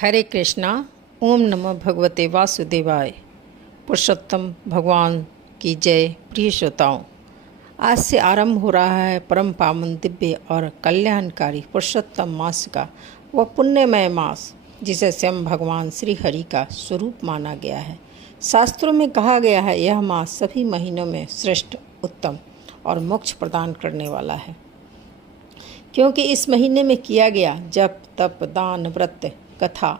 हरे कृष्णा। ओम नमः भगवते वासुदेवाय। पुरुषोत्तम भगवान की जय। प्रिय श्रोताओं, आज से आरंभ हो रहा है परम पावन दिव्य और कल्याणकारी पुरुषोत्तम मास का वह पुण्यमय मास जिसे स्वयं भगवान श्री हरि का स्वरूप माना गया है। शास्त्रों में कहा गया है यह मास सभी महीनों में श्रेष्ठ, उत्तम और मोक्ष प्रदान करने वाला है, क्योंकि इस महीने में किया गया जप, तप, दान, व्रत, कथा,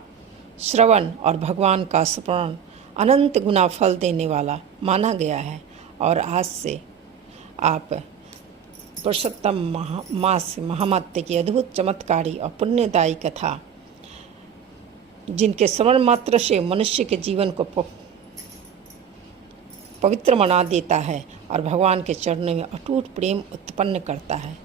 श्रवण और भगवान का स्मरण अनंत गुना फल देने वाला माना गया है। और आज से आप पुरुषोत्तम मास महात्म्य की अद्भुत, चमत्कारी और पुण्यदायी कथा, जिनके श्रवण मात्र से मनुष्य के जीवन को पवित्र बना देता है और भगवान के चरणों में अटूट प्रेम उत्पन्न करता है,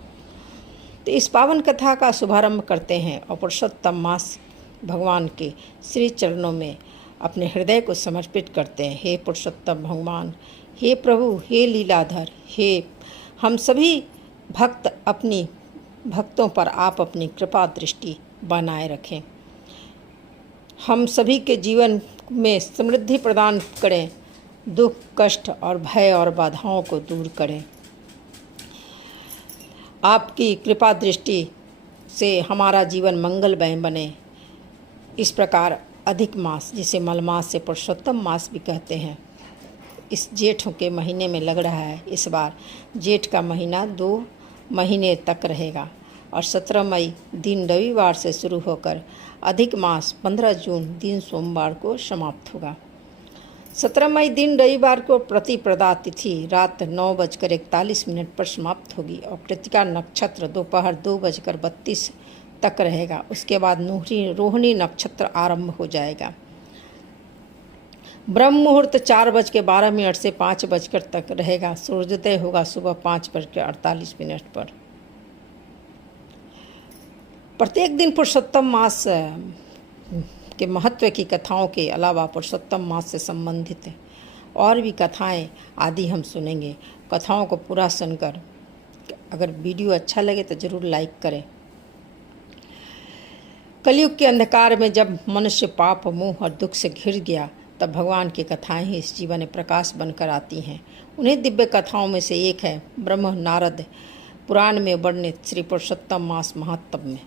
तो इस पावन कथा का शुभारंभ करते हैं और पुरुषोत्तम मास भगवान के श्री चरणों में अपने हृदय को समर्पित करते हैं। हे पुरुषोत्तम भगवान, हे प्रभु, हे लीलाधर, हे हम सभी भक्त, अपनी भक्तों पर आप अपनी कृपा दृष्टि बनाए रखें। हम सभी के जीवन में समृद्धि प्रदान करें, दुख, कष्ट और भय और बाधाओं को दूर करें। आपकी कृपा दृष्टि से हमारा जीवन मंगलमय बने। इस प्रकार अधिक मास, जिसे मलमास से पुरुषोत्तम मास भी कहते हैं, इस जेठ के महीने में लग रहा है। इस बार जेठ का महीना 2 महीने तक रहेगा और 17 मई दिन रविवार से शुरू होकर अधिक मास 15 जून दिन सोमवार को समाप्त होगा। 17 मई दिन रविवार को प्रतिप्रदा तिथि रात 9:41 पर समाप्त होगी और कृतिका नक्षत्र दोपहर 2:32 तक रहेगा। उसके बाद रोहिणी नक्षत्र आरंभ हो जाएगा। ब्रह्म मुहूर्त 4:12 से 5 तक रहेगा। सूर्योदय होगा सुबह 5:48 पर। प्रत्येक दिन पुरुषोत्तम मास के महत्व की कथाओं के अलावा पुरुषोत्तम मास से संबंधित और भी कथाएं आदि हम सुनेंगे। कथाओं को पूरा सुनकर अगर वीडियो अच्छा लगे तो ज़रूर लाइक करें। कलयुग के अंधकार में जब मनुष्य पाप, मोह और दुख से घिर गया, तब भगवान की कथाएं ही इस जीवन में प्रकाश बनकर आती हैं। उन्हीं दिव्य कथाओं में से एक है ब्रह्म नारद पुराण में वर्णित श्री पुरुषोत्तम मास महात्म्य में।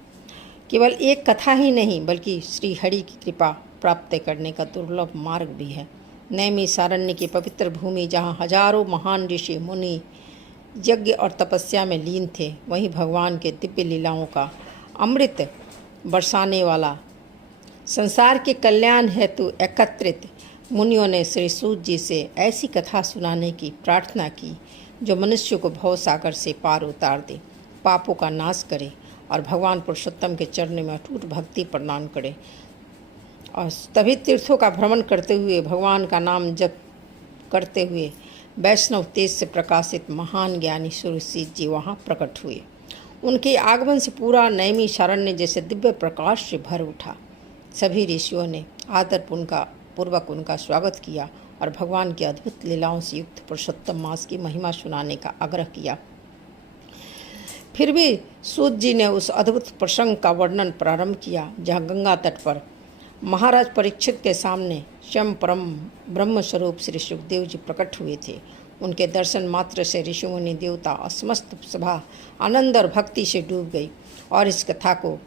केवल एक कथा ही नहीं, बल्कि श्री हरि की कृपा प्राप्त करने का दुर्लभ मार्ग भी है। नैमिषारण्य की पवित्र भूमि, जहाँ हजारों महान ऋषि मुनि यज्ञ और तपस्या में लीन थे, वहीं भगवान के दिव्य लीलाओं का अमृत बरसाने वाला, संसार के कल्याण हेतु एकत्रित मुनियों ने श्री सूत जी से ऐसी कथा सुनाने की प्रार्थना की जो मनुष्य को भव सागर से पार उतार दे, पापों का नाश करे और भगवान पुरुषोत्तम के चरणों में अटूट भक्ति प्रदान करे। और तभी तीर्थों का भ्रमण करते हुए, भगवान का नाम जप करते हुए वैष्णव तेज से प्रकाशित महान ज्ञानी सूर्यसीत जी वहाँ प्रकट हुए। उनके आगमन से पूरा नैमिषारण्य जैसे दिव्य प्रकाश से भर उठा। सभी ऋषियों ने आदरपूर्वक उनका स्वागत किया और भगवान की अद्भुत लीलाओं से युक्त पुरुषोत्तम मास की महिमा सुनाने का आग्रह किया। फिर भी सूत जी ने उस अद्भुत प्रसंग का वर्णन प्रारंभ किया जहाँ गंगा तट पर महाराज परीक्षित के सामने स्वयं परम ब्रह्म स्वरूप श्री सुखदेव जी प्रकट हुए थे। उनके दर्शन मात्र से ऋषि मुनि, देवता और समस्त सभा आनंद और भक्ति से डूब गई। और इस कथा को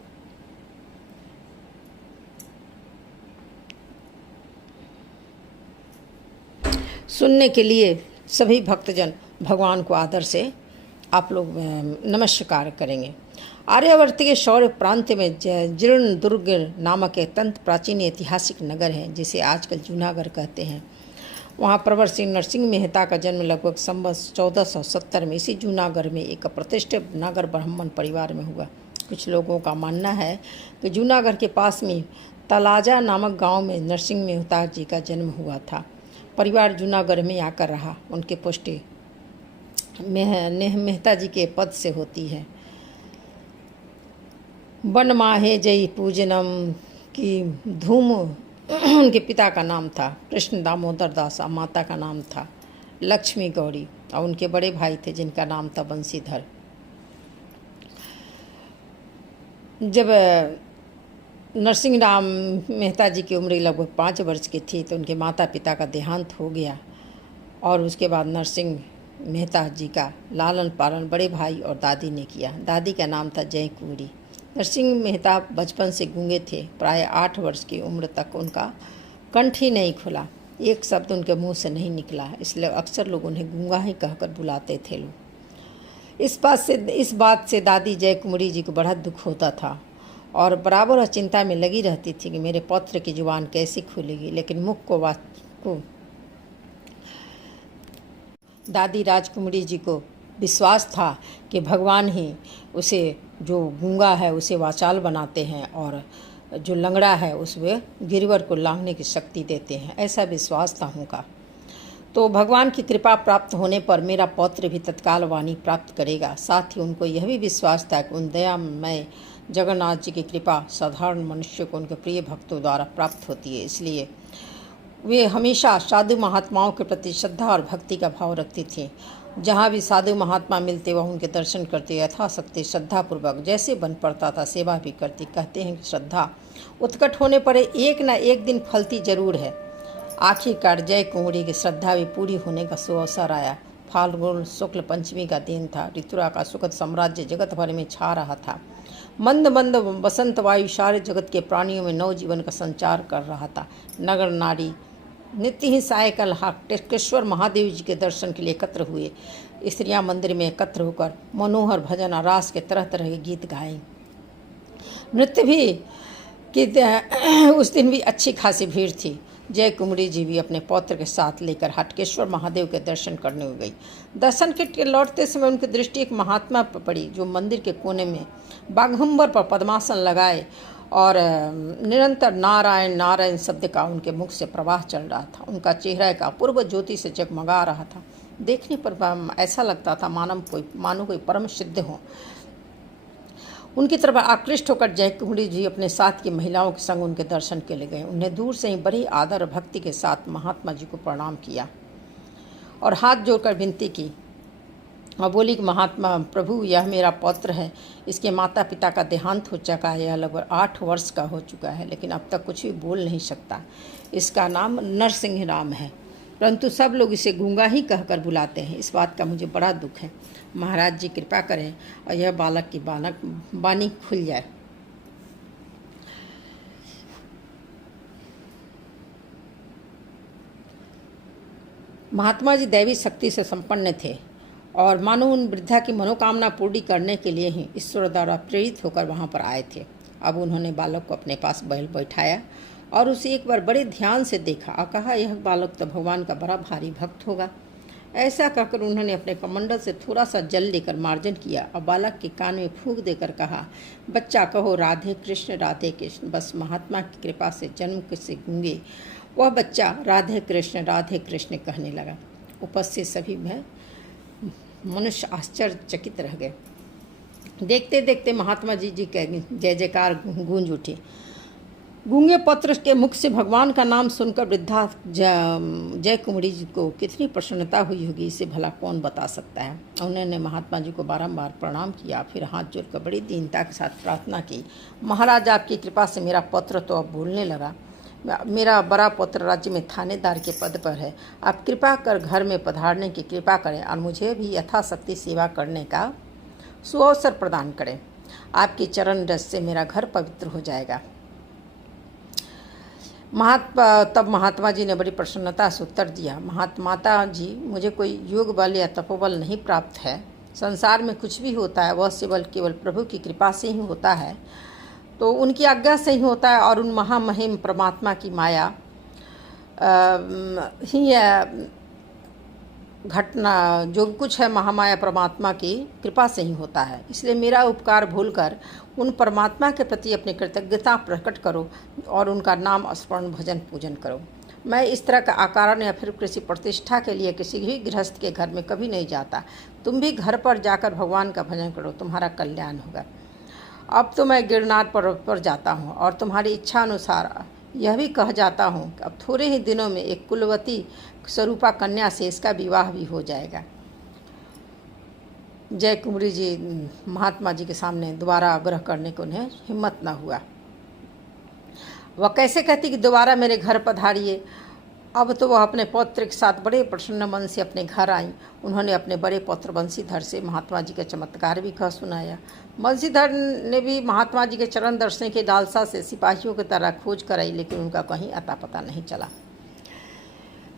सुनने के लिए सभी भक्तजन भगवान को आदर से आप लोग नमस्कार करेंगे। आर्यावर्त के शौर्य प्रांत में जीर्ण दुर्ग नामक अत्यंत प्राचीन ऐतिहासिक नगर है, जिसे आजकल जूनागढ़ कहते हैं। वहाँ प्रवर सिंह नरसिंह मेहता का जन्म लगभग संवत 1470 में इसी जूनागढ़ में एक प्रतिष्ठित नागर ब्राह्मण परिवार में हुआ। कुछ लोगों का मानना है कि जूनागढ़ के पास में तलाजा नामक गांव में नरसिंह मेहता जी का जन्म हुआ था। परिवार जूनागढ़ में आकर रहा। उनकी पुष्टि मेहता जी के पद से होती है। वन माहे जय पूजनम की धूम उनके पिता का नाम था कृष्ण दामोदर दास और माता का नाम था लक्ष्मी गौरी और उनके बड़े भाई थे जिनका नाम था बंशीधर। जब नरसिंह राम मेहता जी की उम्र लगभग 5 वर्ष की थी तो उनके माता पिता का देहांत हो गया और उसके बाद नरसिंह मेहता जी का लालन पालन बड़े भाई और दादी ने किया। दादी का नाम था जय कुंवरी। नरसिंह मेहता बचपन से गूंगे थे। प्राय 8 वर्ष की उम्र तक उनका कंठ ही नहीं खुला, एक शब्द उनके मुंह से नहीं निकला, इसलिए अक्सर लोग उन्हें गूंगा ही कहकर बुलाते थे लोग। इस बात से दादी जय कुंवरी जी को बड़ा दुख होता था और बराबर वह चिंता में लगी रहती थी कि मेरे पौत्र की जुबान कैसे खुलेगी। लेकिन मुख को दादी राजकुमारी जी को विश्वास था कि भगवान ही उसे, जो गूंगा है उसे वाचाल बनाते हैं और जो लंगड़ा है उसमें गिरवर को लांघने की शक्ति देते हैं, ऐसा विश्वास था उनका। तो भगवान की कृपा प्राप्त होने पर मेरा पौत्र भी तत्काल वाणी प्राप्त करेगा। साथ ही उनको यह भी विश्वास था कि उन दयामय जगन्नाथ जी की कृपा साधारण मनुष्य को उनके प्रिय भक्तों द्वारा प्राप्त होती है, इसलिए वे हमेशा साधु महात्माओं के प्रति श्रद्धा और भक्ति का भाव रखती थी। जहाँ भी साधु महात्मा मिलते वह उनके दर्शन करते, यथाशक्ति श्रद्धापूर्वक जैसे बन पड़ता था सेवा भी करती। कहते हैं कि श्रद्धा उत्कट होने पर एक न एक दिन फलती जरूर है। आखिरकार जय कुंवरी की श्रद्धा भी पूरी होने का सुअवसर आया। फाल्गुन शुक्ल पंचमी का दिन था। ऋतुरा का सुखद साम्राज्य जगत भर में छा रहा था। मंद मंद बसंत वायु सारे जगत के प्राणियों में नव जीवन का संचार कर रहा था। नगर नारी नित्य ही सायकल हाटेश्वर महादेव जी के दर्शन के लिए एकत्र हुए। स्त्रियां मंदिर में एकत्र होकर मनोहर भजन और रास के तरह तरह के गीत गाए। नृत्य भी कि उस दिन भी अच्छी खासी भीड़ थी। जय कुंवरी जी भी अपने पौत्र के साथ लेकर हाटकेश्वर महादेव के दर्शन करने हो गई। दर्शन के लौटते समय उनकी दृष्टि एक महात्मा पर पड़ी जो मंदिर के कोने में बाघंबर पर पद्मासन लगाए और निरंतर नारायण नारायण शब्द का उनके मुख से प्रवाह चल रहा था। उनका चेहरा एक अपूर्व ज्योति से जगमगा रहा था। देखने पर ऐसा लगता था मानो कोई परम सिद्ध हो। उनकी तरफ आकृष्ट होकर जय कुंवरी जी अपने साथ की महिलाओं के संग उनके दर्शन के लिए गए। उन्हें दूर से ही बड़ी आदर और भक्ति के साथ महात्मा जी को प्रणाम किया और हाथ जोड़कर विनती की और बोली कि महात्मा प्रभु, यह मेरा पौत्र है। इसके माता पिता का देहांत हो चुका है। यह लगभग 8 वर्ष का हो चुका है, लेकिन अब तक कुछ भी बोल नहीं सकता। इसका नाम नरसिंह राम है, परंतु सब लोग इसे गूंगा ही कहकर बुलाते हैं। इस बात का मुझे बड़ा दुख है। महाराज जी कृपा करें और यह बालक की बानी खुल जाए। महात्मा जी दैवी शक्ति से संपन्न थे और मानो उन वृद्धा की मनोकामना पूरी करने के लिए ही ईश्वर द्वारा प्रेरित होकर वहाँ पर आए थे। अब उन्होंने बालक को अपने पास बैठाया और उसे एक बार बड़े ध्यान से देखा और कहा, यह बालक तो भगवान का बड़ा भारी भक्त होगा। ऐसा कहकर उन्होंने अपने कमंडल से थोड़ा सा जल लेकर मार्जन किया और बालक के कान में फूंक देकर कहा, बच्चा कहो राधे कृष्ण राधे कृष्ण। बस महात्मा की कृपा से जन्म से गूंगे वह बच्चा राधे कृष्ण कहने लगा। उपस्थित सभी में मनुष्य आश्चर्यचकित रह गए। देखते देखते महात्मा जी के जय जयकार गूंज उठी। गूंगे पुत्र के मुख से भगवान का नाम सुनकर वृद्धा जय कुंवरी जी को कितनी प्रसन्नता हुई होगी, इसे भला कौन बता सकता है। उन्होंने महात्मा जी को बारंबार प्रणाम किया, फिर हाथ जोड़कर बड़ी दीनता के साथ प्रार्थना की, महाराज आपकी कृपा से मेरा पुत्र तो अब बोलने लगा। मेरा बड़ा पुत्र राज्य में थानेदार के पद पर है। आप कृपा कर घर में पधारने की कृपा करें और मुझे भी यथाशक्ति सेवा करने का सुअवसर प्रदान करें। आपकी चरण रस से मेरा घर पवित्र हो जाएगा। तब महात्मा जी ने बड़ी प्रसन्नता से उत्तर दिया, माता जी, मुझे कोई योग बल या तपोबल नहीं प्राप्त है। संसार में कुछ भी होता है वह केवल प्रभु की कृपा से ही होता है, तो उनकी आज्ञा से ही होता है और उन महामहिम परमात्मा की माया ही घटना जो कुछ है महामाया परमात्मा की कृपा से ही होता है। इसलिए मेरा उपकार भूलकर उन परमात्मा के प्रति अपनी कृतज्ञता प्रकट करो और उनका नाम स्मरण भजन पूजन करो। मैं इस तरह का आकारण या फिर किसी प्रतिष्ठा के लिए किसी भी गृहस्थ के घर में कभी नहीं जाता। तुम भी घर पर जाकर भगवान का भजन करो, तुम्हारा कल्याण होगा। अब तो मैं गिरनार पर जाता हूँ और तुम्हारी इच्छा अनुसार यह भी कह जाता हूँ कि अब थोड़े ही दिनों में एक कुलवती स्वरूपा कन्या से इसका विवाह भी हो जाएगा। जय कुंवरी जी महात्मा जी के सामने दोबारा आग्रह करने को उन्हें हिम्मत न हुआ। वह कैसे कहती कि दोबारा मेरे घर पधारिए। अब तो वह अपने पौत्र के साथ बड़े प्रसन्न मन से अपने घर आईं। उन्होंने अपने बड़े पौत्र बंशीधर से महात्मा जी का चमत्कार भी कह सुनाया। बंशीधर ने भी महात्मा जी के चरण दर्शन के लालसा से सिपाहियों की तरह खोज कराई, लेकिन उनका कहीं अता पता नहीं चला।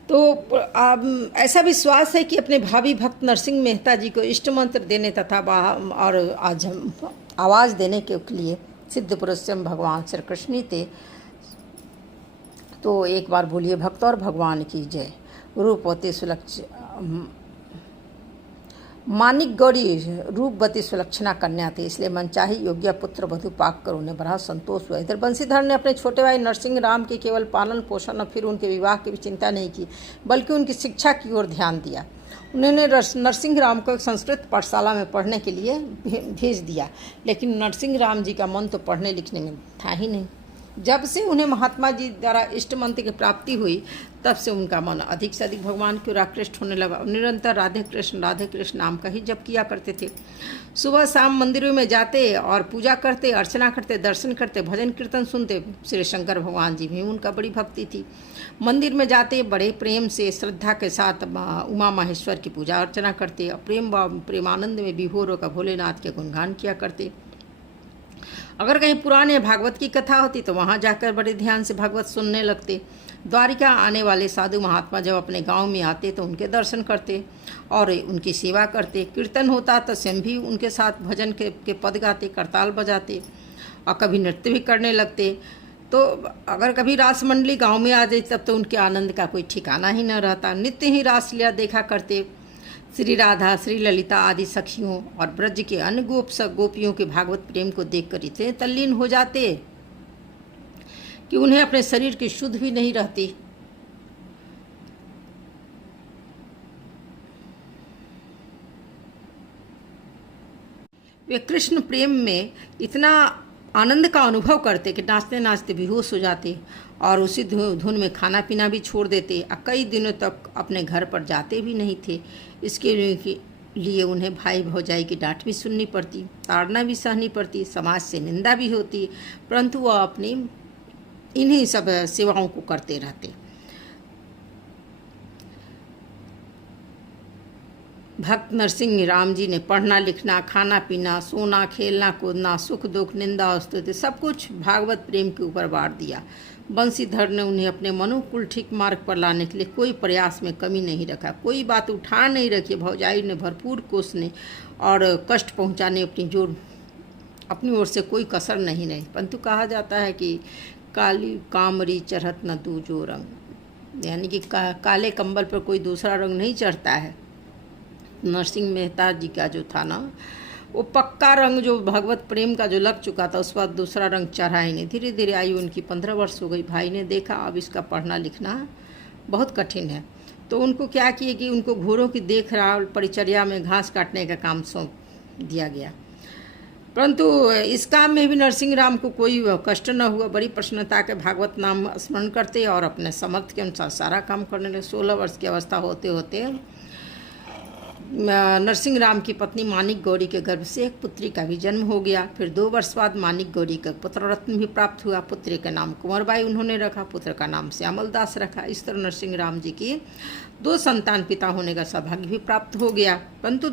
तो ऐसा विश्वास है कि अपने भावी भक्त नरसिंह मेहता जी को इष्ट मंत्र देने तथा और आज आवाज़ देने के लिए सिद्ध पुरुष स्वयं भगवान श्री कृष्ण ही थे। तो एक बार बोलिए भक्त और भगवान की जय। रूपवती मानिक गौरी रूपवती सुलक्षणा कन्या थी, इसलिए मनचाही योग्य पुत्र वधु पाक कर उन्हें बड़ा संतोष हुआ। इधर बंशीधर ने अपने छोटे भाई नरसिंह राम के केवल पालन पोषण और फिर उनके विवाह की भी चिंता नहीं की, बल्कि उनकी शिक्षा की ओर ध्यान दिया। उन्होंने नरसिंह राम को एक संस्कृत पाठशाला में पढ़ने के लिए भेज दिया, लेकिन नरसिंह राम जी का मन तो पढ़ने लिखने में था ही नहीं। जब से उन्हें महात्मा जी द्वारा इष्ट मंत्र की प्राप्ति हुई, तब से उनका मन अधिक से अधिक भगवान की ओर आकृष्ट होने लगा। निरंतर राधे कृष्ण नाम का ही जप किया करते थे। सुबह शाम मंदिरों में जाते और पूजा करते, अर्चना करते, दर्शन करते, भजन कीर्तन सुनते। श्री शंकर भगवान जी भी उनका बड़ी भक्ति थी। मंदिर में जाते बड़े प्रेम से श्रद्धा के साथ उमा माहेश्वर की पूजा अर्चना करते और प्रेमानंद में विभोर होकर भोलेनाथ के गुणगान किया करते। अगर कहीं पुराने भागवत की कथा होती तो वहाँ जाकर बड़े ध्यान से भागवत सुनने लगते। द्वारिका आने वाले साधु महात्मा जब अपने गांव में आते तो उनके दर्शन करते और उनकी सेवा करते। कीर्तन होता तो स्वयं भी उनके साथ भजन के पद गाते, करताल बजाते और कभी नृत्य भी करने लगते। तो अगर कभी रास मंडली गांव में आ जाए तब तो उनके आनंद का कोई ठिकाना ही न रहता। नित्य ही रासलीला देखा करते। श्री राधा, श्री ललिता आदि सखियों और ब्रज के अन्य गोपियों के भागवत प्रेम को देखकर इतने तल्लीन हो जाते कि उन्हें अपने शरीर की शुद्ध भी नहीं रहती। वे कृष्ण प्रेम में इतना आनंद का अनुभव करते कि नाचते नाचते बेहोश हो जाते और उसी धुन में खाना पीना भी छोड़ देते और कई दिनों तक अपने घर पर जाते भी नहीं थे। इसके लिए उन्हें भाई भौजाई की डांट भी सुननी पड़ती, ताड़ना भी सहनी पड़ती, समाज से निंदा भी होती, परंतु वह अपनी इन्हीं सब सेवाओं को करते रहते। भक्त नरसिंह राम जी ने पढ़ना लिखना, खाना पीना, सोना, खेलना कूदना, सुख दुख, निंदा और स्तुति सब कुछ भागवत प्रेम के ऊपर बांट दिया। बंशीधर ने उन्हें अपने मनोकुल ठीक मार्ग पर लाने के लिए कोई प्रयास में कमी नहीं रखा, कोई बात उठा नहीं रखी। भौजाई ने भरपूर कोसने और कष्ट पहुंचाने अपनी ओर से कोई कसर नहीं रही। परंतु कहा जाता है कि काली कामरी चढ़त न दूजो रंग, यानी कि काले कंबल पर कोई दूसरा रंग नहीं चढ़ता है। नरसिंह मेहता जी का जो था ना, वो पक्का रंग जो भगवत प्रेम का जो लग चुका था, उस बाद दूसरा रंग चढ़ा ही नहीं। धीरे धीरे आयु उनकी 15 वर्ष हो गई। भाई ने देखा अब इसका पढ़ना लिखना बहुत कठिन है, तो उनको क्या किए कि उनको घोड़ों की देखभाल परिचर्या में घास काटने का काम सौंप दिया गया। परंतु इस काम में भी नरसिंह राम को कोई कष्ट न हुआ। बड़ी प्रसन्नता के भागवत नाम स्मरण करते और अपने सामर्थ्य के अनुसार सारा काम करने लगे। 16 वर्ष की अवस्था होते होते नरसिंह राम की पत्नी मानिक गौरी के गर्भ से एक पुत्री का भी जन्म हो गया। फिर 2 वर्ष बाद मानिक गौरी का पुत्र रत्न भी प्राप्त हुआ। पुत्री का नाम कुंवरबाई उन्होंने रखा, पुत्र का नाम श्यामल दास रखा। इस तरह नरसिंह राम जी की 2 संतान पिता होने का सौभाग्य भी प्राप्त हो गया। परंतु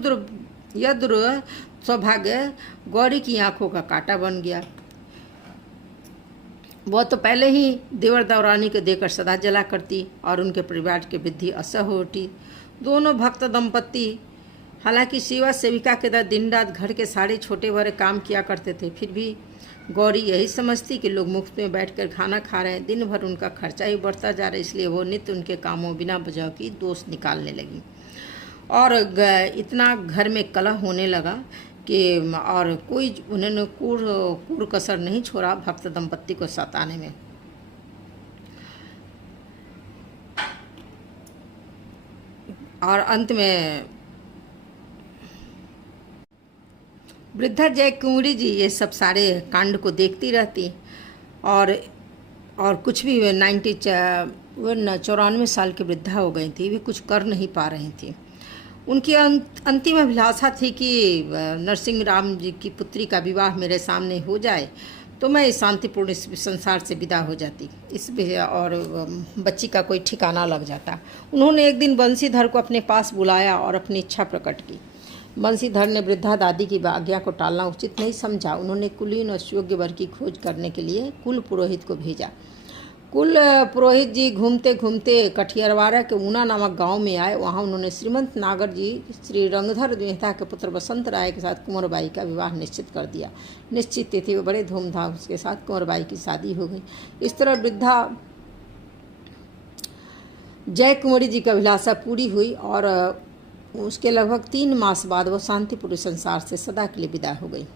यह सौभाग्य गौरी की आंखों का कांटा बन गया। वह तो पहले ही देवर दौरानी को देकर सदा जला करती और उनके परिवार की वृद्धि असह्य हो उठी। दोनों भक्त दंपत्ति हालांकि सेवा सेविका के तरह दिन रात घर के सारे छोटे बड़े काम किया करते थे, फिर भी गौरी यही समझती कि लोग मुफ्त में बैठकर खाना खा रहे हैं, दिन भर उनका खर्चा ही बढ़ता जा रहा है, इसलिए वो नित्य उनके कामों बिना वजह की दोष निकालने लगी और इतना घर में कलह होने लगा कि और कोई उन्होंने कूड़ कसर नहीं छोड़ा भक्त दंपत्ति को सताने में। और अंत में वृद्धा जय कुंवरी जी ये सब सारे कांड को देखती रहती और कुछ भी 94 साल की वृद्धा हो गई थी, वे कुछ कर नहीं पा रही थी। उनकी अंतिम अभिलाषा थी कि नरसिंह राम जी की पुत्री का विवाह मेरे सामने हो जाए तो मैं इस शांतिपूर्ण इस संसार से विदा हो जाती और बच्ची का कोई ठिकाना लग जाता। उन्होंने एक दिन बंसीधर को अपने पास बुलाया और अपनी इच्छा प्रकट की। बंसीधर ने वृद्धा दादी की आज्ञा को टालना उचित नहीं समझा। उन्होंने कुलीन और योग्य वर की खोज करने के लिए कुल पुरोहित को भेजा। कुल पुरोहित जी घूमते घूमते कठियरवाड़ा के ऊना नामक गांव में आए। वहां उन्होंने श्रीमंत नागर जी श्री रंगधर मेहता के पुत्र बसंत राय के साथ कुंवरबाई का विवाह निश्चित कर दिया। निश्चित तिथि में बड़े धूमधाम के साथ कुंवरबाई की शादी हो गई। इस तरह वृद्धा जय कुंवरी जी की अभिलाषा पूरी हुई और उसके लगभग 3 मास बाद वह शांतिपूर्ण संसार से सदा के लिए विदा हो गई।